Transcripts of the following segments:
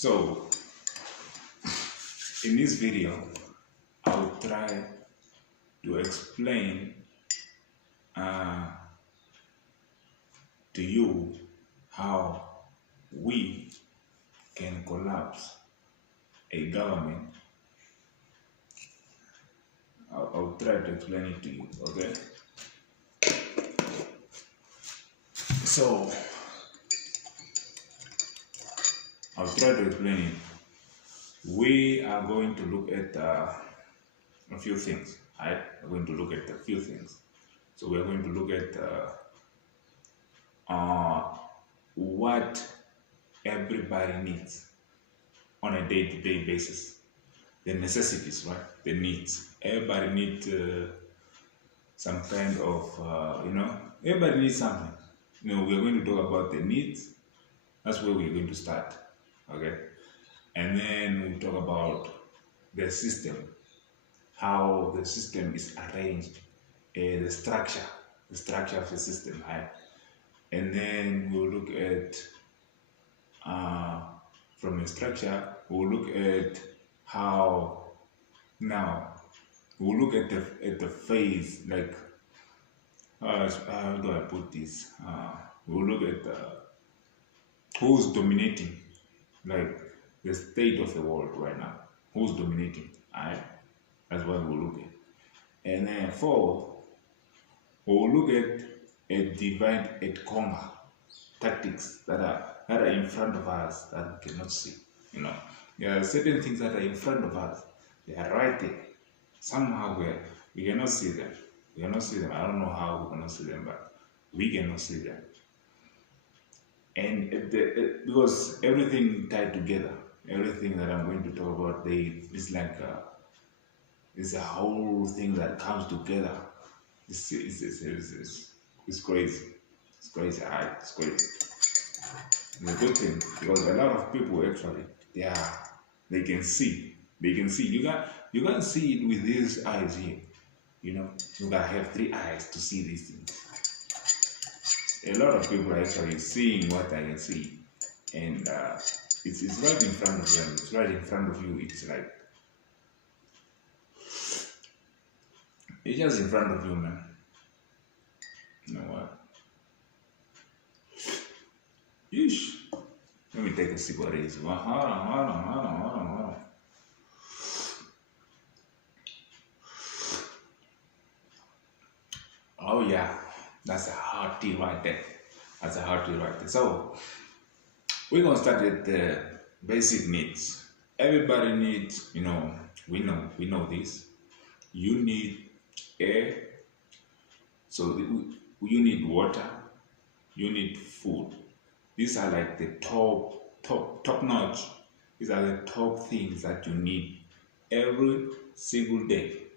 So in this video, I'll try to explain to you how we can collapse a government. I'll try to explain it to you, okay? So I'll try to explain it. We are going to look at a few things, right? We're going to look at a few things. So we're going to look at what everybody needs on a day-to-day basis. The necessities, right? The needs. Everybody needs some kind of, everybody needs something. We're going to talk about the needs. That's where we're going to start, okay? And then we'll talk about the system, how the system is arranged, the structure of the system, right? And then we'll look at, from the structure, we'll look at how, now, we'll look at the phase, like, how do I put this? We'll look at who's dominating, like the state of the world right now. Who's dominating, right? That's what we'll look at. And then fourth, we'll look at a divide and conquer tactics that are in front of us that we cannot see. There are certain things that are in front of us. They are right there. Somehow we cannot see them. We cannot see them. I don't know how we cannot see them, but we cannot see them. And because everything tied together, everything that I'm going to talk about, it's like it's a whole thing that comes together. It's crazy. It's crazy. It's crazy. It's a good thing because a lot of people actually they can see. They can see. You can't see it with these eyes here. You gotta have 3 eyes to see these things. A lot of people are actually seeing what I can see, and it's right in front of them. It's right in front of you. It's like it's just in front of you, man. You know what? Yeesh. Let me take a sip of this. Hold on. Oh yeah, that's a hot tea right there. So we're gonna start with the basic needs. Everybody needs, we know this. You need air, so you need water, you need food. These are like the top notch. These are the top things that you need every single day.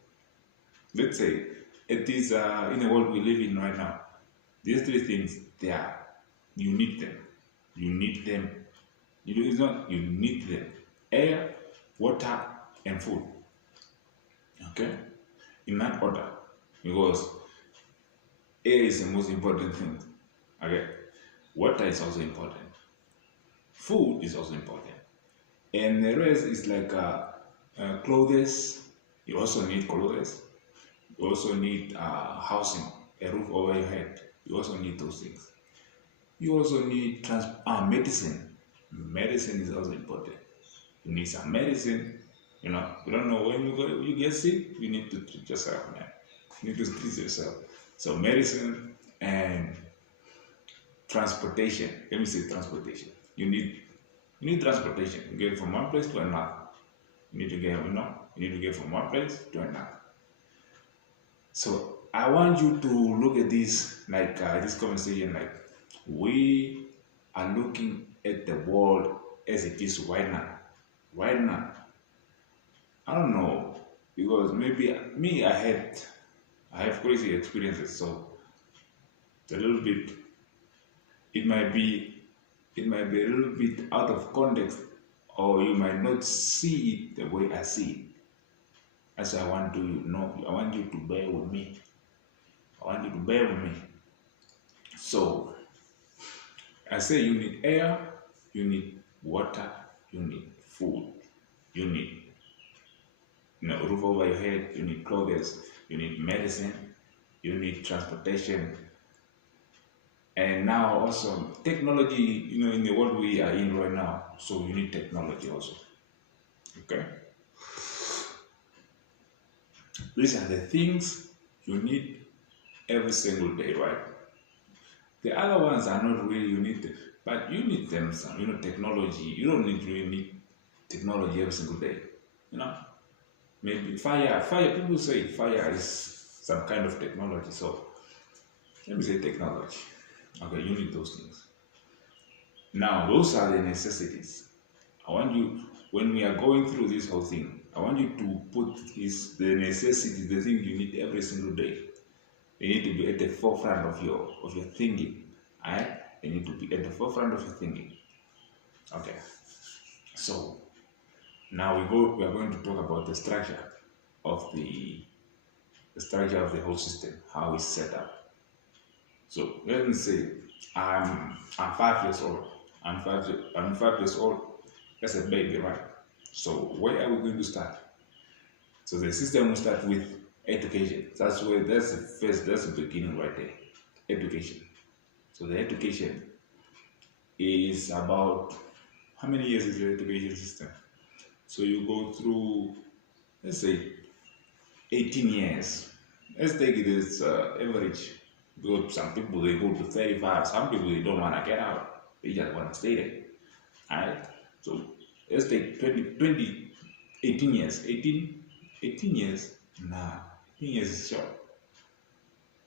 Let's say it is in the world we live in right now. These 3 things, you need them. You need them. You need them. Air, water, and food. Okay? In that order. Because air is the most important thing. Okay? Water is also important. Food is also important. And the rest is like clothes. You also need clothes. You also need housing, a roof over your head. You also need those things. You also need medicine. Medicine is also important. You need some medicine. You don't know when you get sick. You need to treat yourself, man. You need to treat yourself. So medicine and transportation. Let me say transportation. You need transportation. You get from one place to another. You need to get from one place to another. So I want you to look at this like this conversation like we are looking at the world as it is right now. Right now. I don't know, because maybe me I have crazy experiences, so it's a little bit it might be a little bit out of context, or you might not see it the way I see it. That's why I want you to bear with me. So I say you need air, you need water, you need food, you need roof over your head, you need clothes, you need medicine, you need transportation, and now also technology. In the world we are in right now, so you need technology also. Okay, these are the things you need every single day, right? The other ones are not really you need them, but you need them some. Technology. You don't really need technology every single day. You know, maybe fire. Fire. People say fire is some kind of technology. So let me say technology. Okay, you need those things. Now, those are the necessities. I want you, when we are going through this whole thing, I want you to put the necessities, the things you need every single day. They need to be at the forefront of your thinking. Alright? They need to be at the forefront of your thinking. Okay. So now we are going to talk about the structure of the whole system, how it's set up. So let me say I'm 5 years old. I'm 5 years old. That's a baby, right? So where are we going to start? So the system will start with education. That's the beginning right there. Education. So the education is about, how many years is your education system? So you go through, let's say 18 years. Let's take it as average. Some people they go to 35, some people they don't want to get out. They just want to stay there. Alright? So let's take 18 years. 18 years? Nah, 18 years is short.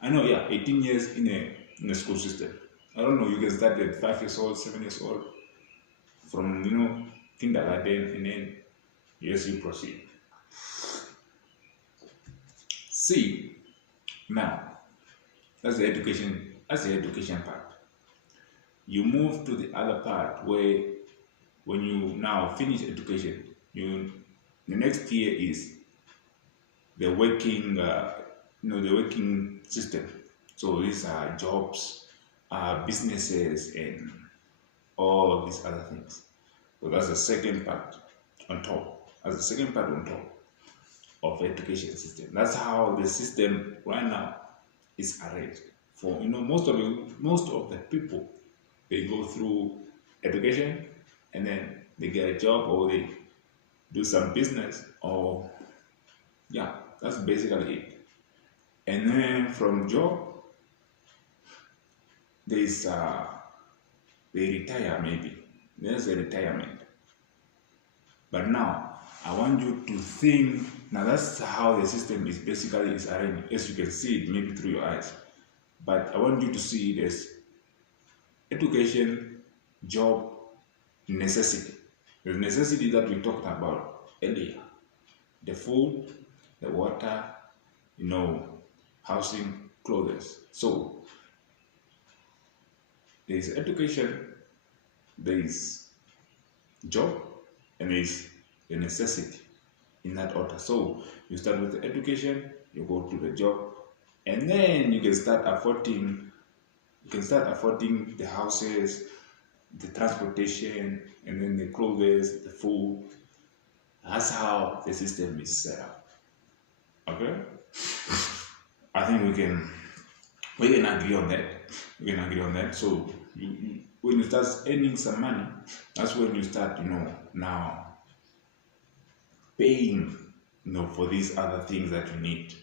I know, yeah, 18 years in a school system. I don't know, you can start at 5 years old, 7 years old, from kindergarten, and then yes, you proceed. See, now that's the education part. You move to the other part where when you now finish education, the next year is the working the working system. So these are jobs, businesses, and all these other things. So that's the second part on top. That's the second part on top of the education system. That's how the system right now is arranged. For most of the people, they go through education and then they get a job or they do some business, or yeah, that's basically it. And then from job, there's they retire maybe. There's a retirement. But now I want you to think. Now that's how the system is arranged, as you can see it maybe through your eyes. But I want you to see it as education, job, necessity. The necessity that we talked about earlier. The food, the water, housing, clothes. So there is education, there is job, and there is the necessity in that order. So you start with the education, you go to the job, and then you can start affording the houses, the transportation, and then the clothes, the food. That's how the system is set up. Okay? I think we can agree on that. So when you start earning some money, that's when you start, now paying, for these other things that you need.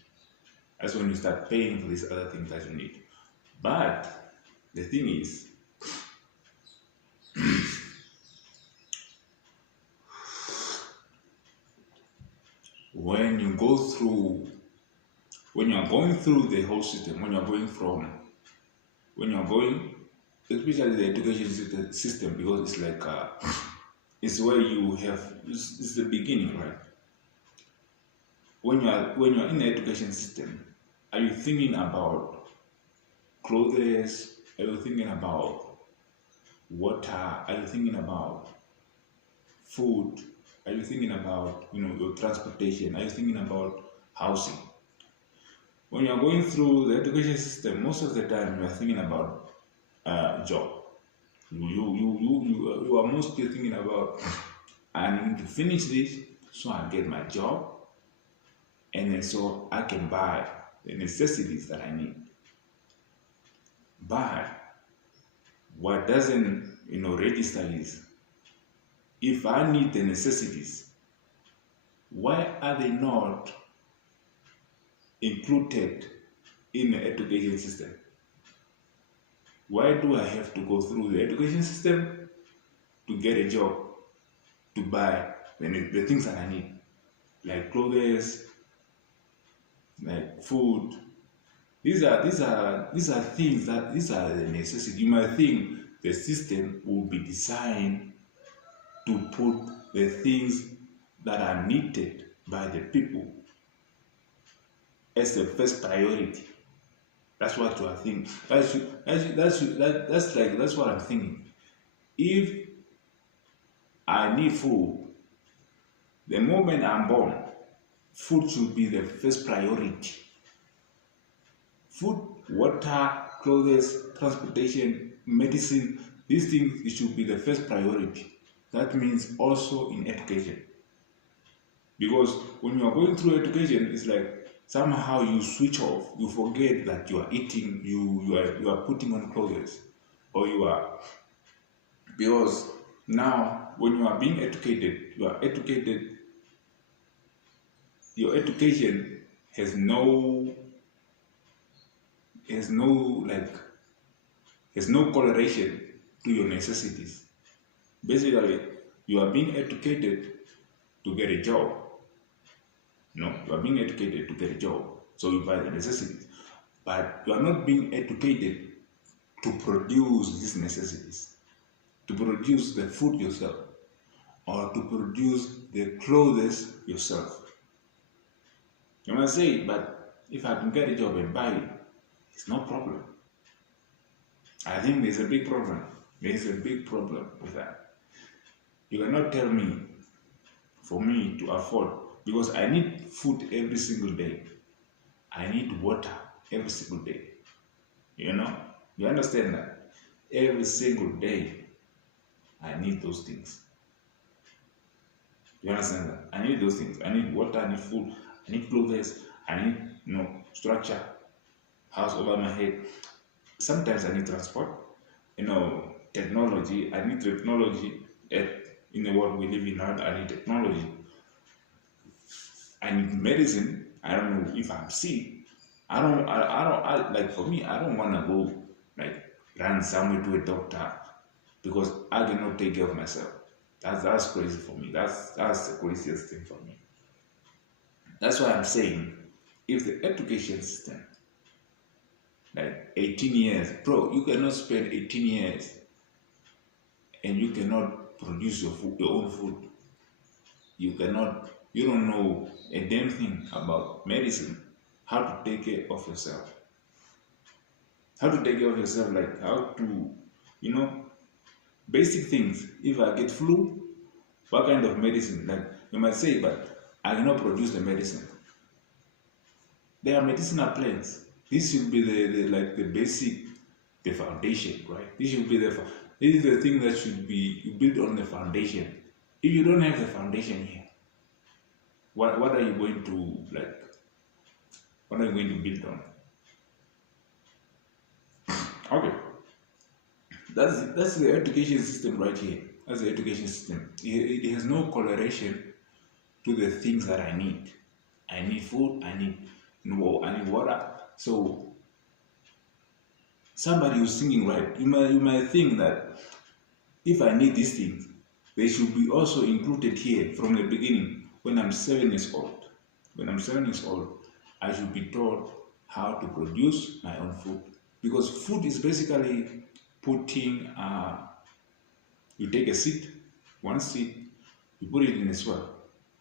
That's when you start paying for these other things that you need. But the thing is, when you are going through the whole system, especially the education system, because it's like it's where it's the beginning, right? When you are in the education system, are you thinking about clothes? Are you thinking about water? Are you thinking about food? Are you thinking about your transportation? Are you thinking about housing? When you are going through the education system, most of the time you are thinking about job. You are mostly thinking about I need to finish this so I get my job, and then so I can buy the necessities that I need. But what doesn't register is, if I need the necessities, why are they not included in the education system? Why do I have to go through the education system to get a job, to buy the things that I need, like clothes, like food? These are things that these are the necessities. You might think the system will be designed to put the things that are needed by the people as the first priority. That's what you are thinking. That's what I'm thinking. If I need food, the moment I'm born, food should be the first priority. Food, water, clothes, transportation, medicine, these things, it should be the first priority. That means also in education. Because when you are going through education, it's like somehow you switch off, you forget that you are eating, you are putting on clothes, or you are, because now when you are being educated, your education has no correlation to your necessities. Basically, you are being educated to get a job. You are being educated to get a job, so you buy the necessities. But you are not being educated to produce these necessities, to produce the food yourself, or to produce the clothes yourself. You might say, but if I can get a job and buy it, it's no problem. I think there's a big problem. There's a big problem with that. You cannot tell me, for me to afford, because I need food every single day. I need water every single day. You understand that? Every single day, I need those things. You understand that? I need those things. I need water, I need food, I need clothes, I need, structure, house over my head. Sometimes I need transport, technology. I need technology. In the world we live in now, I need technology. I need medicine. I don't know if I'm sick. For me, I don't want to go run somewhere to a doctor because I cannot take care of myself. That's crazy for me. That's the craziest thing for me. That's why I'm saying, if the education system, 18 years, bro, you cannot spend 18 years and you cannot produce your own food. You don't know a damn thing about medicine, how to take care of yourself. How to take care of yourself, like how to, basic things. If I get flu, what kind of medicine? Like you might say, but I cannot produce the medicine. There are medicinal plants. This should be the basic, the foundation, right? This should be this is the thing that should be built on the foundation. If you don't have the foundation here, what are you going to What are you going to build on? Okay, that's the education system right here. That's the education system. It has no correlation to the things that I need. I need food. I need water. So somebody who's singing, right? You might think that if I need these things, they should be also included here from the beginning. When I'm 7 years old, I should be taught how to produce my own food, because food is basically putting. You take a seed, one seed, you put it in a soil,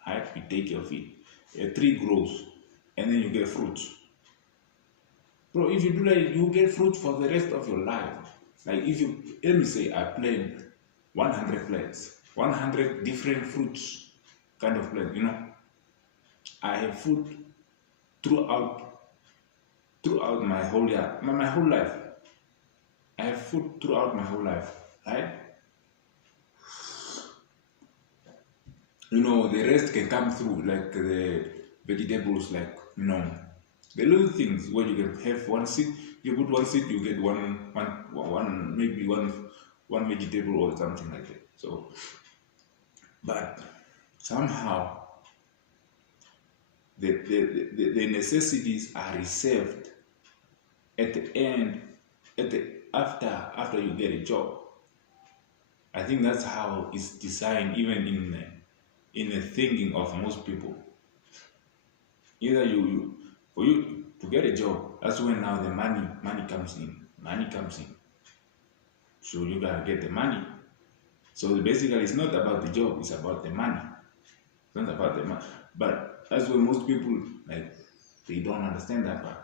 right? You take care of it. A tree grows, and then you get fruits. Bro, if you do that, you get fruit for the rest of your life. Like let me say, I plant 100 plants, 100 different fruits, kind of plants. I have food throughout my whole year, my whole life. I have food throughout my whole life, right? The rest can come through, like the vegetables, like the little things where you can have one seed. You put one seed, you get one maybe one vegetable or something like that. So, but somehow the necessities are reserved at the end, after you get a job. I think that's how it's designed, even in the thinking of most people. Either for you to get a job, that's when now the money comes in. Money comes in. So you gotta get the money. So basically, it's not about the job; it's about the money. It's not about the money. But that's where most people they don't understand that part.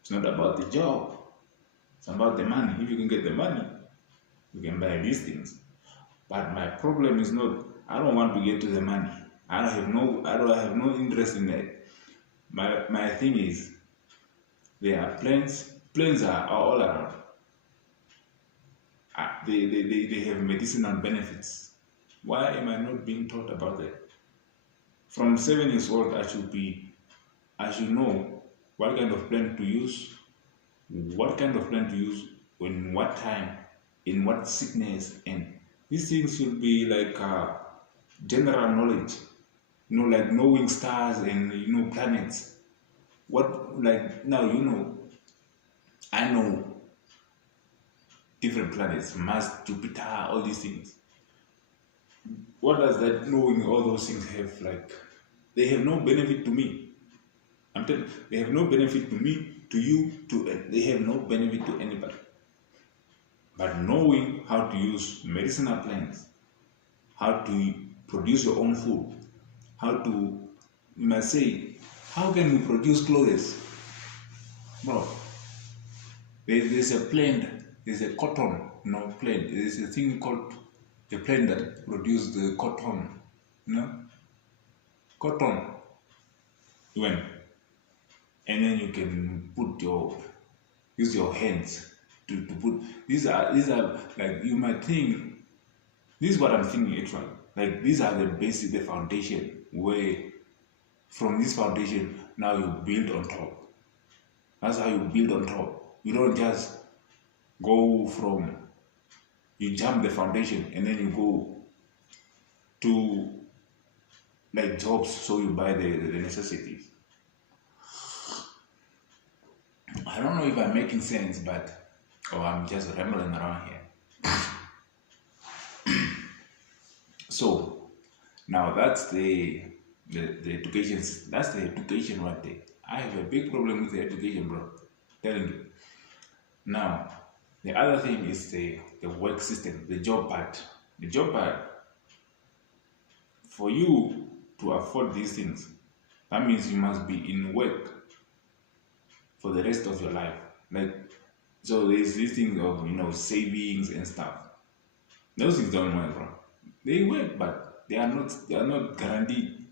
It's not about the job; it's about the money. If you can get the money, you can buy these things. But my problem is not. I don't want to get to the money. I don't have no interest in that. My thing is, there are planes. Planes are all around. They have medicinal benefits. Why am I not being taught about that? From 7 years old, I should know what kind of plant to use, in what time, in what sickness, and these things should be like general knowledge. Like knowing stars and planets. What like now I know different planets, Mars, Jupiter, all these things. What does that knowing all those things have? Like, they have no benefit to me. I'm telling you, they have no benefit to me, to you, they have no benefit to anybody. But knowing how to use medicinal plants, how to produce your own food, how to, you might say, how can we produce clothes? Bro, there's a plant, there's a cotton, plant. There's a thing called the plant that produces the cotton, cotton. When, and then you can use your hands to put. These are like, you might think. This is what I'm thinking actually. Like, these are the foundation, where from this foundation now you build on top. That's how you build on top. You don't just go from, you jump the foundation and then you go to like jobs, so you buy the necessities. I don't know if I'm making sense, or I'm just rambling around here. So now that's the education. That's the education right there. I have a big problem with the education, bro. Telling you. Now, the other thing is the work system, the job part. The job part, for you to afford these things, that means you must be in work for the rest of your life. Like, so there's this thing of savings and stuff. Those things don't work, bro. They work, but they are not guaranteed.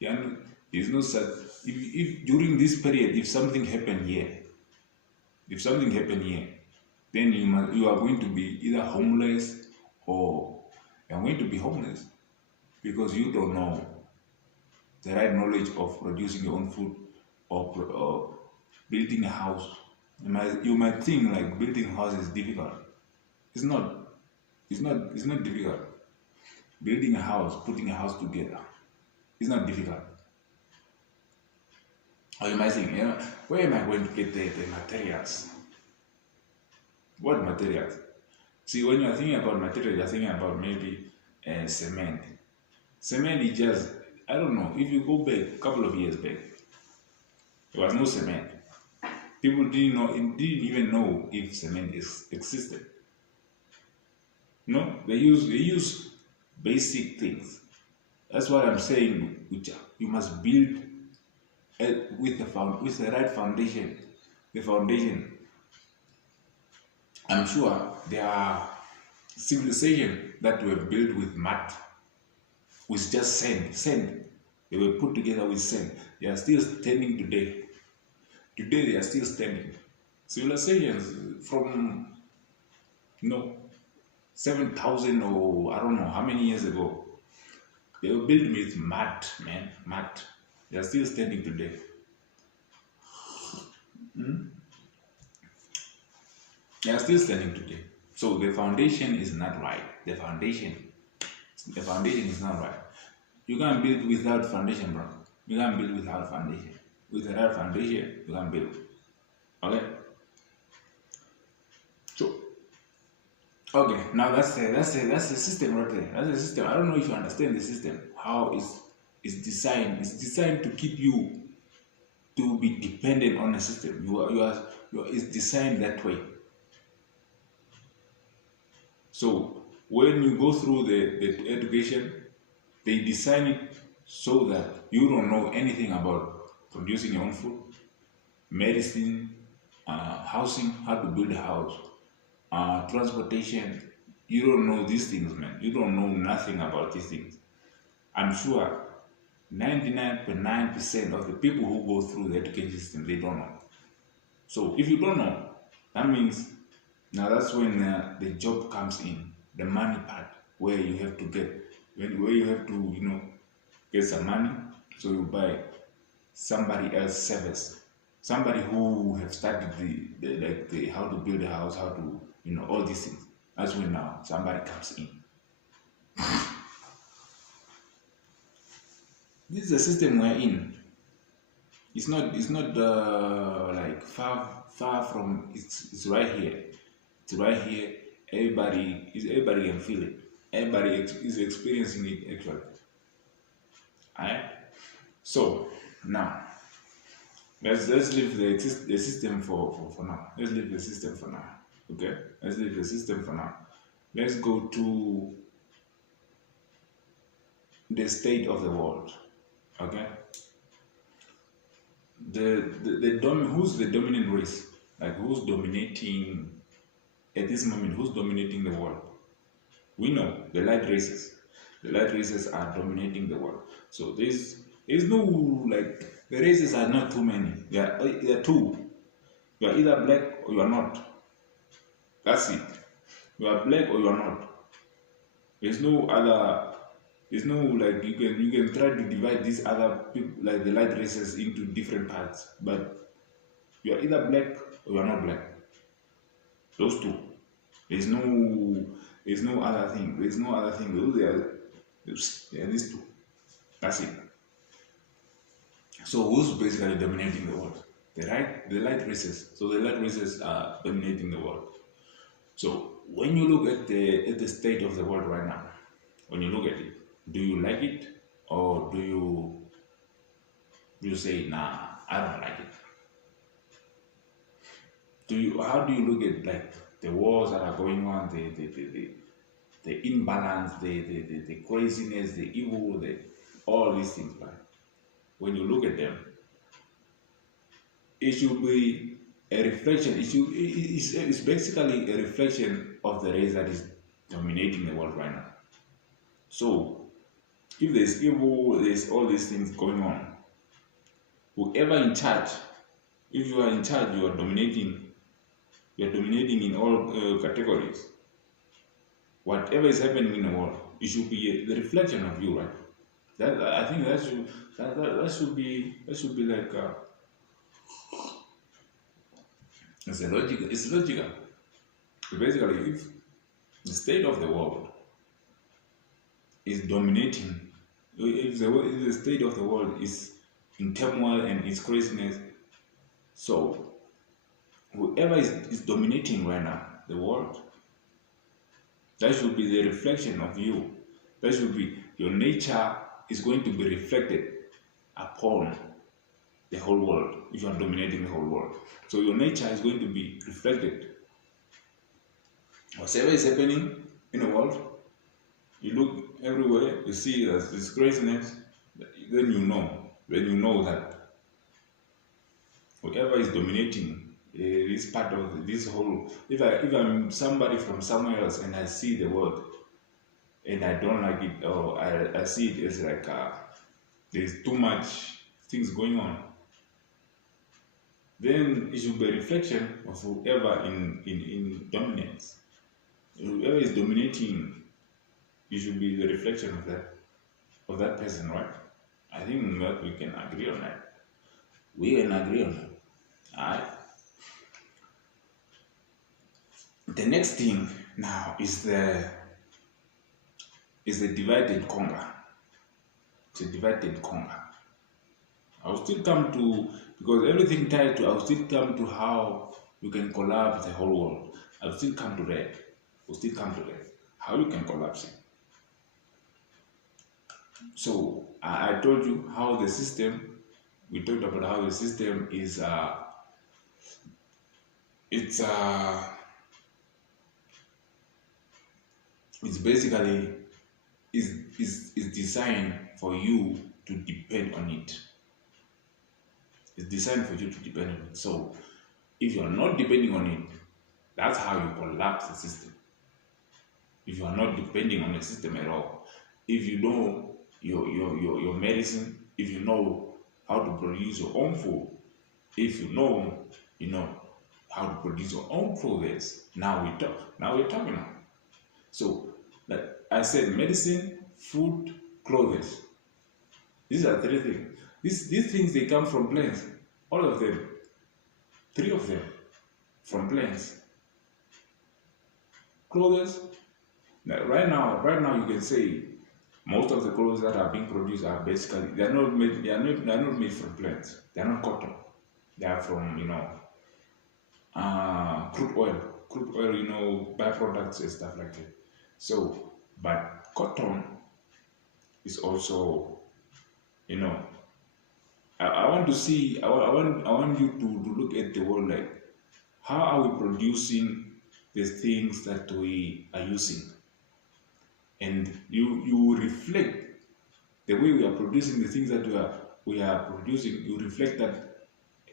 There's no such. If during this period, if something happened here, then you are going to be either homeless, or you are going to be homeless, because you don't know the right knowledge of producing your own food, or building a house. You might think like building a house is difficult. It's not. It's not difficult. Building a house, putting a house together, it's not difficult. Or you might think, where am I going to get the materials? What materials? See, when you're thinking about materials, you're thinking about maybe cement. Cement is just, I don't know, if you go back a couple of years back, there was no cement. People didn't even know if cement existed. No, they use basic things. That's what I'm saying, Ucha. You must build with the right foundation. The foundation. I'm sure there are civilizations that were built with mud, with just sand. They were put together with sand. They are still standing today. Today they are still standing. Civilizations from 7,000 or I don't know how many years ago. They were built with mud, man, mud. They are still standing today. They are still standing today. So the foundation is not right. The foundation is not right. You can't build without foundation, bro. You can't build without foundation. With the right foundation, you can build. Okay. So, okay, now that's the system right there. That's the system. I don't know if you understand the system. How is designed? It's designed to keep you to be dependent on a system. It's designed that way. So when you go through the education, they design it so that you don't know anything about producing your own food, medicine, housing, how to build a house, transportation. You don't know these things, man. You don't know nothing about these things. I'm sure 99.9% of the people who go through the education system, they don't know. So if you don't know, that means now that's when the job comes in, the money part, where you have to get, where you have to, get some money, so you buy somebody else's service, somebody who have studied the how to build a house, how to, all these things. That's when now somebody comes in. This is the system we're in. It's not like far from. It's right here. It's right here. Everybody can feel it. Everybody is experiencing it actually. Alright. So now let's leave the system for now. Let's leave the system for now. Okay. Let's leave the system for now. Let's go to the state of the world. Okay. Who's the dominant race? Like who's dominating at this moment? Who's dominating the world? We know the light races. The light races are dominating the world. So there's no like the races are not too many. There are two. You are either black or you are not. That's it. You are black or you are not. There's no other. There's no like you can try to divide these other people like the light races into different parts, but you are either black or you are not black. Those two. There's no other thing. There's no other thing. Those are these two. That's it. So who's basically dominating the world? The light races. So the light races are dominating the world. So when you look at the state of the world right now, when you look at it, do you like it, or do you say, nah, I don't like it? How do you look at like the wars that are going on, the imbalance, the craziness, the evil, all these things, right? When you look at them, it should be a reflection. It's basically a reflection of the race that is dominating the world right now. So if there's evil, there's all these things going on. Whoever in charge, if you are in charge, you are dominating in all categories. Whatever is happening in the world, it should be the reflection of you, right? I think that should be like it's logical. Basically, if the state of the world is dominating, if the state of the world is in turmoil and its craziness, so whoever is dominating right now the world, that should be the reflection of you. That should be your nature is going to be reflected upon the whole world if you are dominating the whole world. So your nature is going to be reflected. Whatever is happening in the world, you look everywhere, you see this craziness, then you know that whoever is dominating this part of this whole, if I'm somebody from somewhere else and I see the world and I don't like it, or I see it as like there's too much things going on, then it should be a reflection of whoever in dominance. Whoever is dominating, it should be the reflection of that. of that person, right? I think that we can agree on that. We can agree on that. Alright. The next thing now is the divide and conquer. It's a divide and conquer. I will still come to, because everything tied to, I will still come to how you can collapse the whole world. I will still come to that. We'll still come to that. How you can collapse it. So I told you how the system. We talked about how the system is. It's basically is designed for you to depend on it. It's designed for you to depend on it. So if you are not depending on it, that's how you collapse the system. If you are not depending on the system at all, if you know your medicine, if you know how to produce your own food, if you know how to produce your own clothes, now we're talking now. So like I said, medicine, food, clothes. These are three things. These things, they come from plants. All of them. Three of them from plants. Clothes. Right now you can say most of the clothes that are being produced are basically they are not made from plants. They are not cotton. They are from crude oil, byproducts and stuff like that. So, but cotton is also, I want to see, I want you to look at the world like, how are we producing the things that we are using? And you reflect the way we are producing the things that we are producing. You reflect that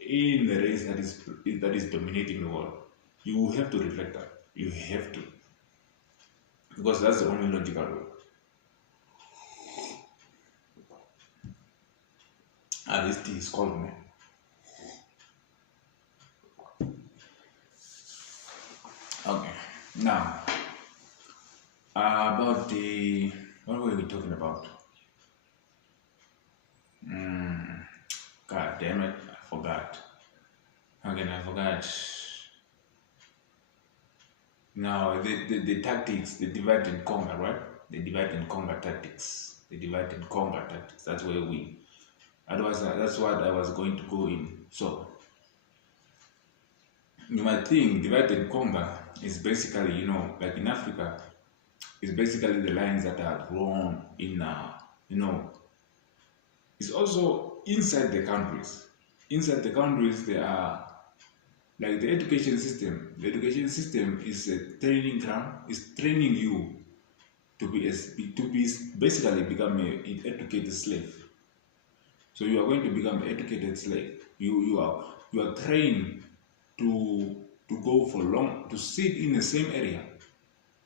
in the race that is dominating the world. You have to reflect that. You have to, because that's the only logical way. And this tea is called me. Okay, now about what were we talking about? God damn it, I forgot. Again, I forgot. Now the tactics, the divide and conquer, right? The divide and conquer tactics. The divide and conquer tactics. That's where that's what I was going to go in. So you might think divide and conquer is basically, like in Africa, it's basically the lines that are drawn in, it's also inside the countries. Inside the countries, there are, like the education system. The education system is a training ground, is training you to be basically become an educated slave. So you are going to become an educated slave. You are trained to go for long, to sit in the same area,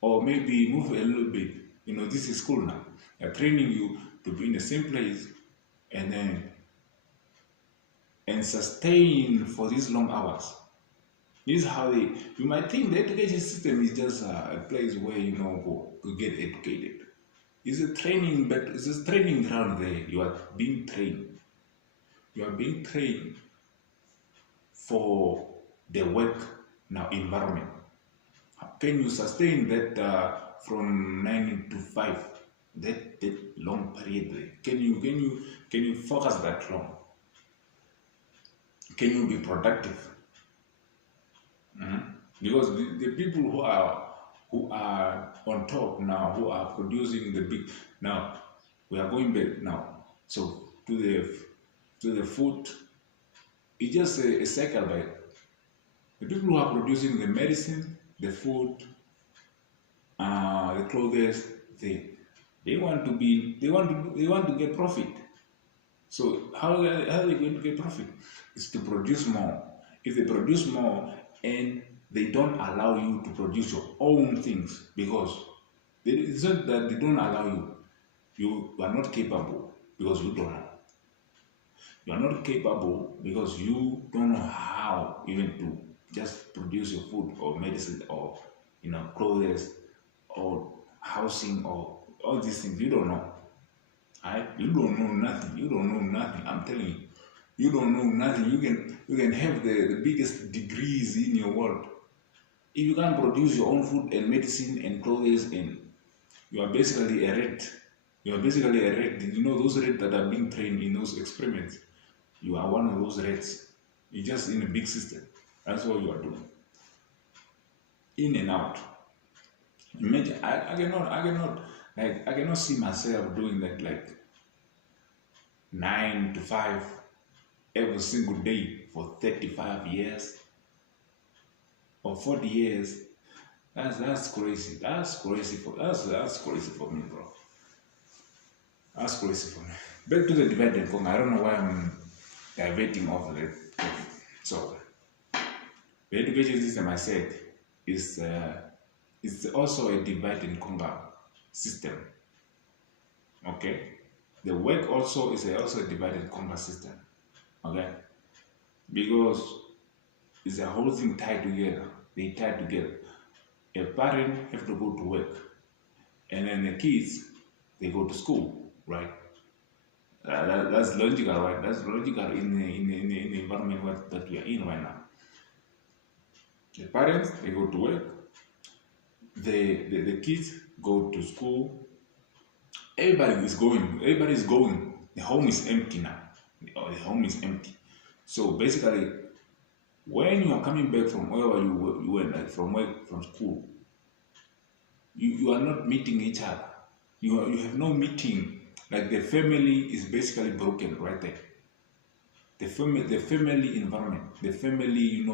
or maybe move a little bit. This is school now. They're training you to be in the same place and sustain for these long hours. This is how you might think the education system is just a place where go to get educated. It's a training, but it's a training ground there. You are being trained. You are being trained for the work now environment. Can you sustain that from 9 to 5? That long period there. Can you focus that long? Can you be productive? Because the people who are on top now, who are producing the big, now we are going back now. So to the food, it's just a cycle by the people who are producing the medicine, the food, the clothes, they want to get profit. So how are they going to get profit? It's to produce more. If they produce more and they don't allow you to produce your own things, because it's not that they don't allow you. You are not capable because you don't know. You are not capable because you don't know how even to just produce your food or medicine or clothes or housing or all these things. You don't know. You don't know nothing. You don't know nothing. I'm telling you. You don't know nothing. You can have the biggest degrees in your world. If you can't produce your own food and medicine and clothes, and you are basically a rat. You are basically a rat. You know those rats that are being trained in those experiments? You are one of those rats. You're just in a big system. That's what you are doing. In and out. Imagine, I cannot see myself doing that like 9 to 5 every single day for 35 years or 40 years. That's crazy. That's crazy for me, bro. That's crazy for me. Back to the divide and conquer. I don't know why I'm diverting off of it. So the education system, I said, is it's also a divide and conquer system. Okay, the work also is also a divide and conquer system. Okay, because it's a whole thing tied together. They tie together. A parent have to go to work, and then the kids they go to school, right? That's logical, right? That's logical in the environment that we are in right now. The parents they go to work, the kids go to school. Everybody is going. The home is empty now. The home is empty. So basically, when you are coming back from wherever you went, like from work, from school, you are not meeting each other. You have no meeting. Like the family is basically broken right there. The family environment, the family,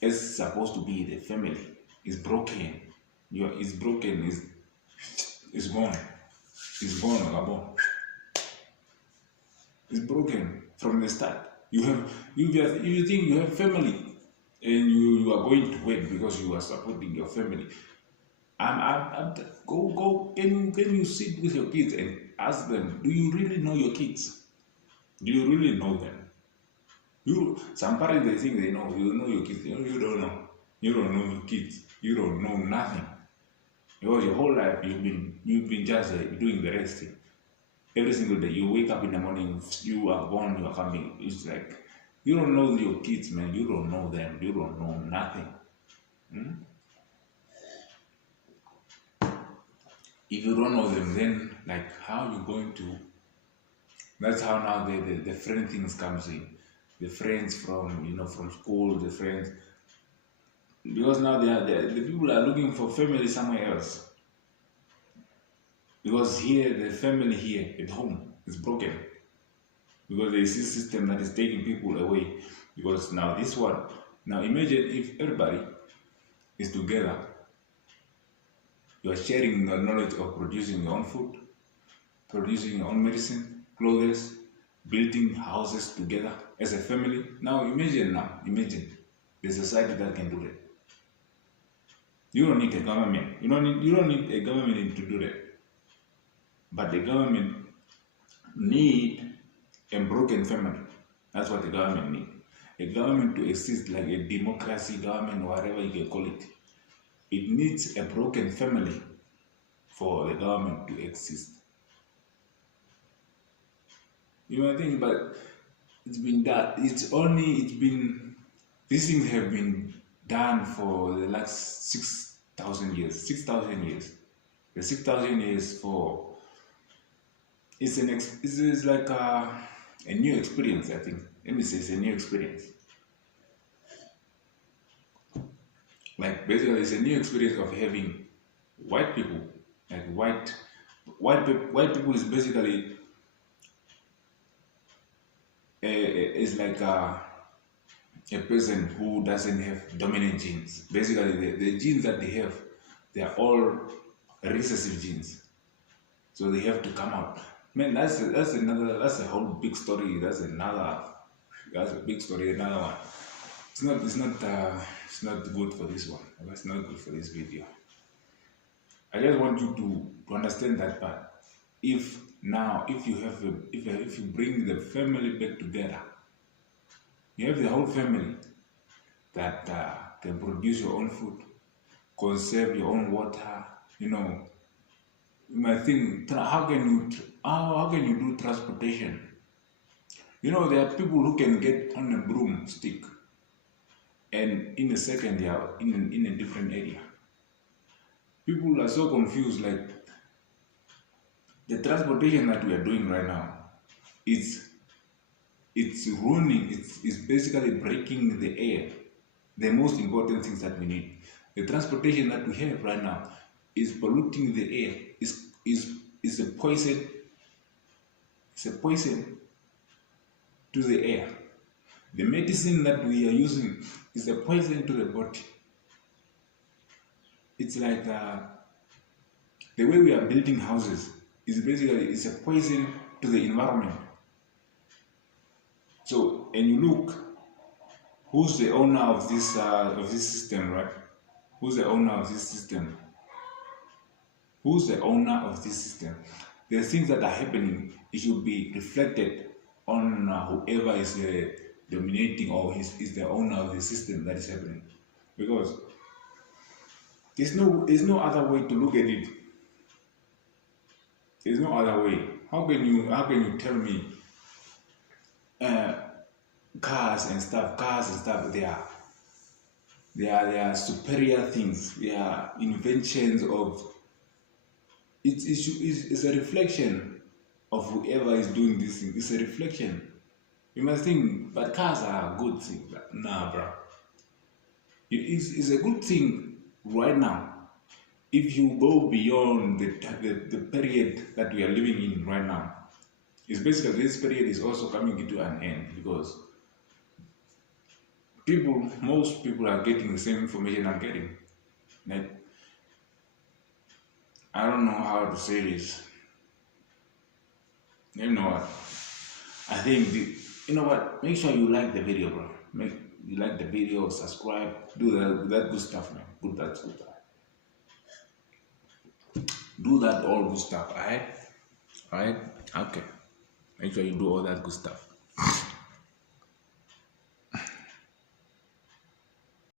is supposed to be the family is broken. Is broken. Is gone. It's gone, Gabon. It's broken from the start. If you think you have family and you are going to work because you are supporting your family, go. Can you sit with your kids and ask them? Do you really know your kids? Do you really know them? Some parents they think they know. You know your kids. You don't know. You don't know your kids. You don't know nothing. Because your whole life you've been just doing the rest. Every single day you wake up in the morning, you are born, you are coming. It's like you don't know your kids, man. You don't know them. You don't know nothing. If you don't know them, then like how you going to? That's how now the friend things comes in. The friends from school, the friends, because now the people are looking for family somewhere else. Because here the family here at home is broken. Because there is this system that is taking people away. Because now imagine if everybody is together, you are sharing the knowledge of producing your own food, producing your own medicine, clothes, building houses together as a family. Now imagine the society that can do that. You don't need a government. You don't need a government to do that. But the government need a broken family. That's what the government need. A government to exist like a democracy government, or whatever you can call it. It needs a broken family for the government to exist. You might think, but it's been done. These things have been done for the last 6,000 years. 6,000 years. The 6,000 years for it's like a new experience, I think. Let me say it's a new experience. Like basically it's a new experience of having white people. Like white people is basically is like a person who doesn't have dominant genes. Basically the genes that they are all recessive genes. So they have to come out. Man, that's a whole big story. That's a big story. Another one. It's not good for this one. It's not good for this video. I just want you to understand that part. If you bring the family back together, you have the whole family that can produce your own food, conserve your own water. You might think, how can you how can you do transportation? You know, there are people who can get on a broomstick and in a second they are in a different area. People are so confused, like the transportation that we are doing right now, it's ruining, it's basically breaking the air. The most important things that we need. The transportation that we have right now is polluting the air, is a poison, it's a poison to the air. The medicine that we are using is a poison to the body. It's like the way we are building houses is basically it's a poison to the environment. So, and you look, who's the owner of this system, right? Who's the owner of this system? Who's the owner of this system? The things that are happening, it should be reflected on whoever is dominating or is the owner of the system that is happening. Because there's no other way to look at it. There's no other way. How can you tell me cars and stuff, they are superior things, they are inventions of it's a reflection of whoever is doing this thing. It's a reflection. You must think, but cars are a good thing. Nah, bro. It's a good thing right now. If you go beyond the period that we are living in right now, it's basically this period is also coming into an end because most people are getting the same information I'm getting. Like, I don't know how to say this. You know what? I think you know what? Make sure you like the video, bro. You like the video, subscribe, do that good stuff, man. Put that good stuff. Do that all good stuff, alright? Alright? Okay. Make sure you do all that good stuff.